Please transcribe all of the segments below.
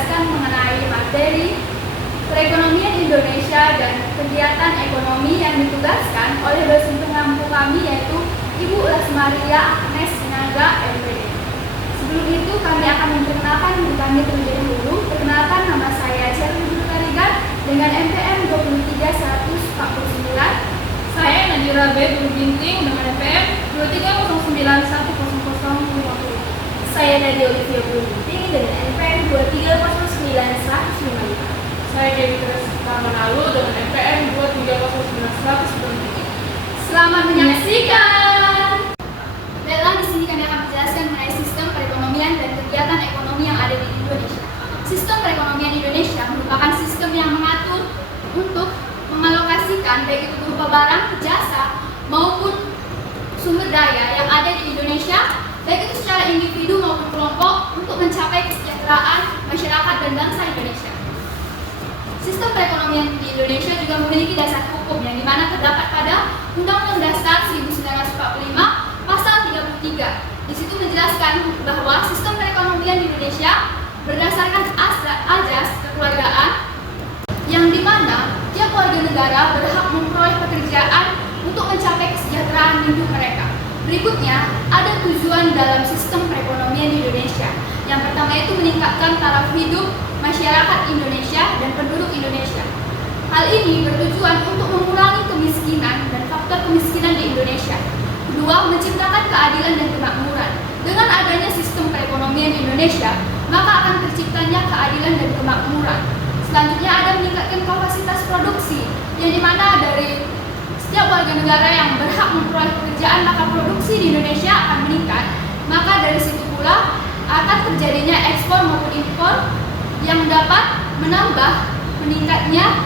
menjelaskan mengenai materi perekonomian Indonesia dan kegiatan ekonomi yang ditugaskan oleh dosen pengampu kami, yaitu Ibu Lesmaria Agnes Sinaga, MPD. Sebelum itu kami akan memperkenalkan diri kami terlebih dahulu. Perkenalkan, nama saya Cherly Tarigan dengan NPM 23149. Saya Nadira B. Dulu Ginting dengan NPM 230910050. Saya Nadia Olivia Dulu Ginting dengan NPM 2309155. Saya Dewi Tresita Manalu dengan NPM 2309193. Selamat menyaksikan. Baiklah, di sini kami akan menjelaskan mengenai sistem perekonomian dan kegiatan ekonomi yang ada di Indonesia. Sistem perekonomian Indonesia merupakan sistem yang mengatur untuk mengalokasikan baik itu berupa barang, jasa, maupun sumber daya yang ada di Indonesia, baik itu secara individu maupun kelompok, untuk mencapai kesejahteraan masyarakat dan bangsa Indonesia. Sistem perekonomian di Indonesia juga memiliki dasar hukum yang dimana terdapat pada Undang-Undang Dasar 1945 Pasal 33. Di situ menjelaskan bahwa sistem perekonomian di Indonesia berdasarkan azas kekeluargaan, yang dimana tiap warga negara berhak memperoleh pekerjaan untuk mencapai kesejahteraan hidup mereka. Berikutnya, ada tujuan dalam sistem perekonomian di Indonesia. Yang pertama itu meningkatkan taraf hidup masyarakat Indonesia dan penduduk Indonesia. Hal ini bertujuan untuk mengurangi kemiskinan dan faktor kemiskinan di Indonesia. Kedua, menciptakan keadilan dan kemakmuran. Dengan adanya sistem perekonomian Indonesia, maka akan terciptanya keadilan dan kemakmuran. Selanjutnya ada meningkatkan kapasitas produksi, yang dimana dari setiap warga negara yang berhak memperoleh pekerjaan, maka produksi di Indonesia akan meningkat. Maka dari situ pula akan terjadinya ekspor maupun impor yang dapat menambah meningkatnya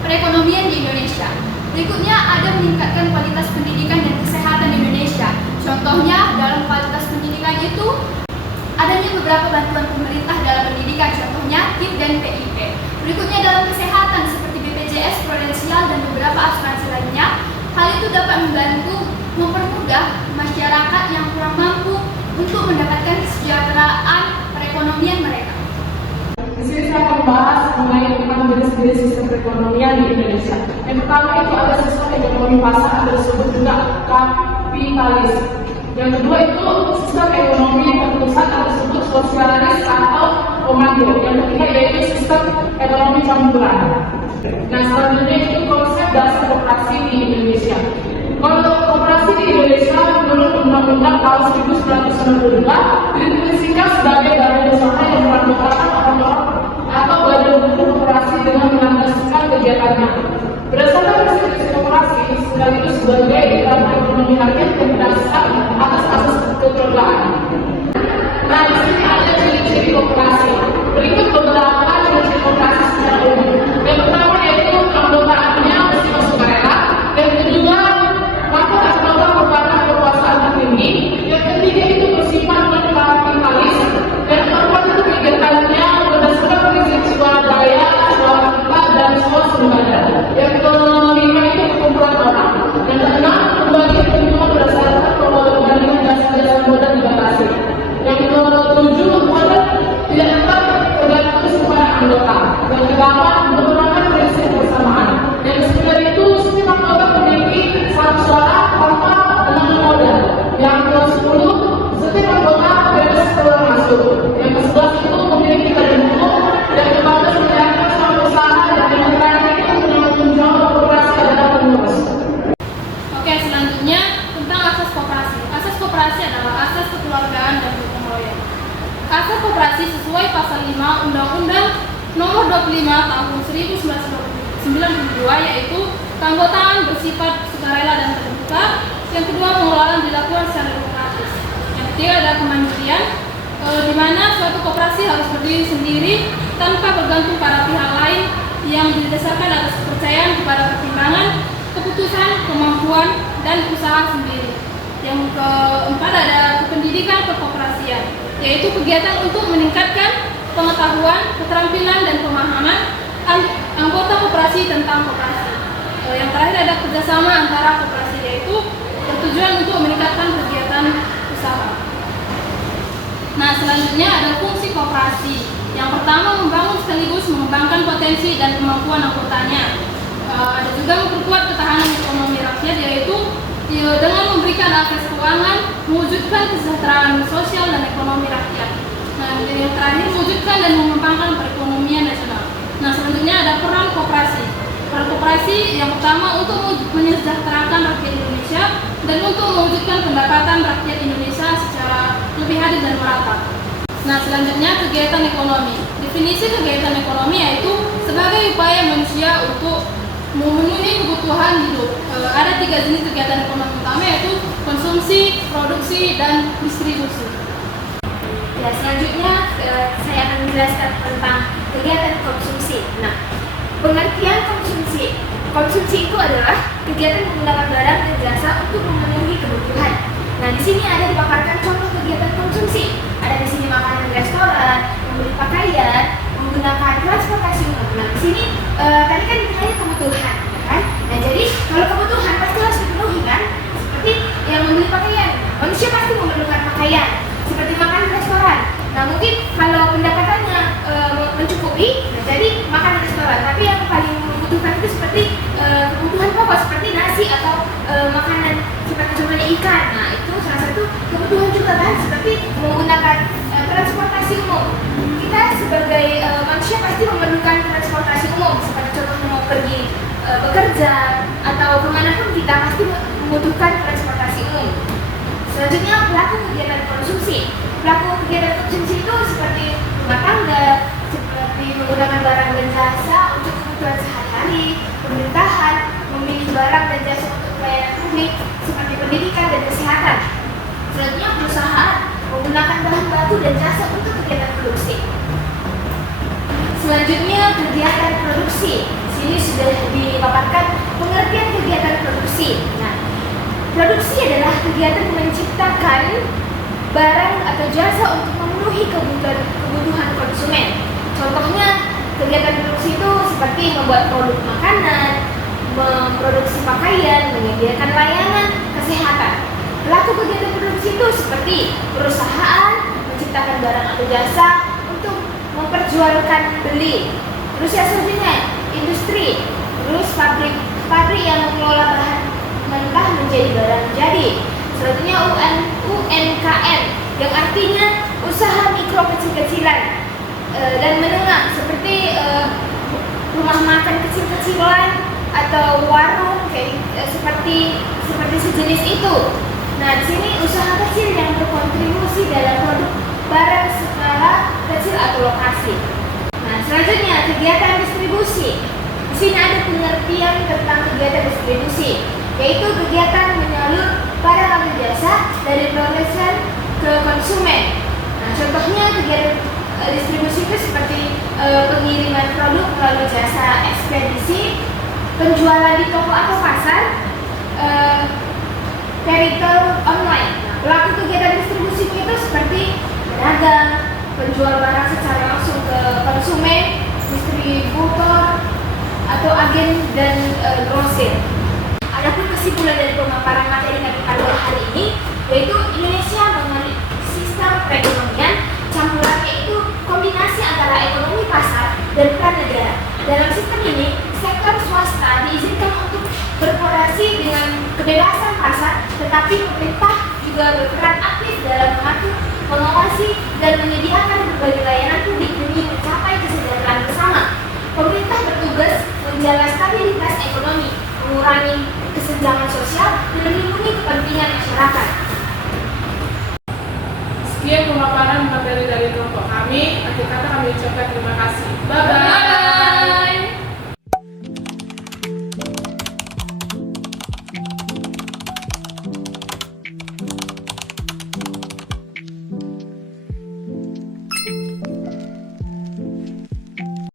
perekonomian di Indonesia. Berikutnya ada meningkatkan kualitas pendidikan dan kesehatan di Indonesia. Contohnya dalam kualitas pendidikan itu adanya beberapa bantuan pemerintah dalam pendidikan, contohnya KIP dan PIP. Berikutnya dalam kesehatan seperti BPJS, Prudensial, dan beberapa asuransi lainnya. Hal itu dapat membantu mempermudah masyarakat yang kurang mampu untuk mendapatkan kesejahteraan perekonomian mereka. Di sini saya akan membahas mengenai tentang jenis-jenis sistem perekonomian di Indonesia. Yang pertama itu ada sistem ekonomi pasar atau disebut juga kapitalis. Yang kedua itu sistem ekonomi terpusat atau disebut sosialis atau komando. Yang ketiga yaitu sistem ekonomi campuran. Nah, selanjutnya itu konsep dasar koperasi di Indonesia. Kalau koperasi di Indonesia menurut Undang-Undang tahun 1992 didefinisikan sebagai badan usaha yang melakukan atau badan hukum koperasi dengan melandaskan kegiatannya. Berdasarkan definisi koperasi sekaligus sebagai dalam ekonomi rakyat yang berdasar atas asas kekeluargaan. Nah, di sini ada ciri-ciri koperasi. Berikut beberapa ciri-ciri koperasi secara umum. Yang pertama yaitu keanggotaannya bersifat sukarela. Yang kedua, rapat anggota merupakan kekuasaan tertinggi. Yang ketiga itu bersifat non-kapitalis. Yang keempat itu kegiatannya berdasarkan prinsip swadaya, swasta, dan swasembada. Yang kelima itu kumpulan orang. Yang keenam, pembagian penjualan berdasarkan perbandingan jasa-jasa modal dibatasi. Yang ketujuh, modal tidak dapat tergantung kepada anggota. Yang kedelapan, menggunakan prinsip persamaan. Yang kesembilan itu setiap anggota memiliki satu suara tanpa dengan modal. Yang ke-10, setiap anggota bebas keluar masuk. Yang ke-11 itu memiliki badan hukum. Yang ke-12 menjalankan suatu usaha, dan yang terakhir itu menanggung jawab koperasi adalah pengurus. Oke, selanjutnya tentang asas koperasi. Asas koperasi adalah asas kekeluargaan dan gotong royong. Asas koperasi sesuai pasal 5 Undang-Undang Nomor 25 Tahun 1992, yaitu keanggotaan bersifat sukarela dan terbuka. Yang kedua, pengelolaan dilakukan secara demokratis. Yang ketiga adalah kemandirian, di mana suatu koperasi harus berdiri sendiri tanpa bergantung pada pihak lain, yang didasarkan atas kepercayaan kepada pertimbangan, keputusan, kemampuan, dan usaha sendiri. Yang keempat ada pendidikan perkoperasian, yaitu kegiatan untuk meningkatkan pengetahuan, keterampilan, dan pemahaman anggota koperasi tentang koperasi. Yang terakhir ada kerjasama antara koperasi, yaitu bertujuan untuk meningkatkan kegiatan usaha. Nah, selanjutnya ada fungsi koperasi. Yang pertama, membangun sekaligus mengembangkan potensi dan kemampuan anggotanya. Ada juga memperkuat ketahanan ekonomi rakyat, yaitu dengan memberikan akses keuangan, mewujudkan kesejahteraan sosial dan ekonomi rakyat. Nah, yang terakhir, mewujudkan dan mengembangkan perekonomian nasional. Nah, selanjutnya ada peran koperasi. Peran koperasi yang pertama untuk menyejahterakan rakyat Indonesia dan untuk mewujudkan pendapatan rakyat Indonesia secara lebih adil dan merata. Nah, selanjutnya kegiatan ekonomi. Definisi kegiatan ekonomi yaitu sebagai upaya manusia untuk memenuhi kebutuhan hidup. Ada 3 jenis kegiatan ekonomi utama, yaitu konsumsi, produksi, dan distribusi. Ya, selanjutnya saya akan menjelaskan tentang kegiatan konsumsi. Nah, pengertian konsumsi. Konsumsi itu adalah kegiatan menggunakan barang dan jasa untuk memenuhi kebutuhan. Nah, di sini ada dipaparkan contoh kegiatan konsumsi. Ada di sini makanan di restoran, membeli pakaian, menggunakan transportasi umum. Nah, di sini tadi kan ditanya kebutuhan, ya kan? Nah, jadi kalau kebutuhan pasti harus dipenuhi kan? Seperti yang membeli pakaian, manusia pasti memerlukan pakaian. Seperti makan di restoran. Nah, mungkin kalau pendapatannya mencukupi, nah jadi makan di restoran. Tapi yang paling membutuhkan itu seperti kebutuhan pokok seperti nasi atau makanan seperti contohnya ikan. Nah, itu salah satu kebutuhan juga kan, seperti menggunakan transportasi umum. Kita sebagai manusia pasti memerlukan transportasi umum, seperti contohnya mau pergi bekerja atau kemanapun kita pasti membutuhkan transportasi umum. Selanjutnya, pelaku kegiatan konsumsi. Pelaku kegiatan konsumsi itu seperti rumah tangga, seperti menggunakan barang dan jasa untuk kebutuhan sehari-hari, pemerintahan, memilih barang dan jasa untuk pelayanan publik, seperti pendidikan dan kesehatan. Selanjutnya, perusahaan menggunakan bahan baku dan jasa untuk kegiatan produksi. Selanjutnya, kegiatan produksi. Sini sudah dipaparkan pengertian kegiatan produksi. Nah, produksi adalah kegiatan menciptakan barang atau jasa untuk memenuhi kebutuhan konsumen. Contohnya, kegiatan produksi itu seperti membuat produk makanan, memproduksi pakaian, menyediakan layanan kesehatan. Pelaku kegiatan produksi itu seperti perusahaan menciptakan barang atau jasa untuk memperjualkan beli. Terus yang selanjutnya, industri. Terus pabrik yang mengelola bahan mentah menjadi barang jadi. Selanjutnya UMKM yang artinya usaha mikro kecil-kecilan dan menengah seperti rumah makan kecil-kecilan atau warung seperti sejenis itu. Nah, di sini usaha kecil yang berkontribusi dalam produk barang skala kecil atau lokasi. Nah, selanjutnya kegiatan distribusi. Di sini ada pengertian tentang kegiatan distribusi, yaitu kegiatan menyalur barang atau jasa dari produsen ke konsumen. Nah, contohnya kegiatan distribusi itu seperti pengiriman produk melalui jasa ekspedisi, penjualan di toko atau pasar, retail online. Nah, pelaku kegiatan distribusi itu seperti pedagang, penjual barang secara langsung ke konsumen, distributor, atau agen dan grosir. Adapun kesimpulan dari pemaparan materi kapital 2 hari ini, yaitu Indonesia mengenai sistem perekonomian campurannya itu kombinasi antara ekonomi pasar dan peran negara. Dalam sistem ini, sektor swasta diizinkan untuk berkoordinasi dengan kebebasan pasar, tetapi pemerintah juga berperan aktif dalam mengatur, mengawasi, dan menyediakan berbagai layanan publik demi mencapai kesejahteraan bersama. Pemerintah bertugas menjaga stabilitas ekonomi, mengurangi kesenjangan sosial, dan melindungi kepentingan masyarakat. Sekian pemaparan materi dari kelompok kami. Akhir kata kami ucapkan terima kasih. Bye-bye.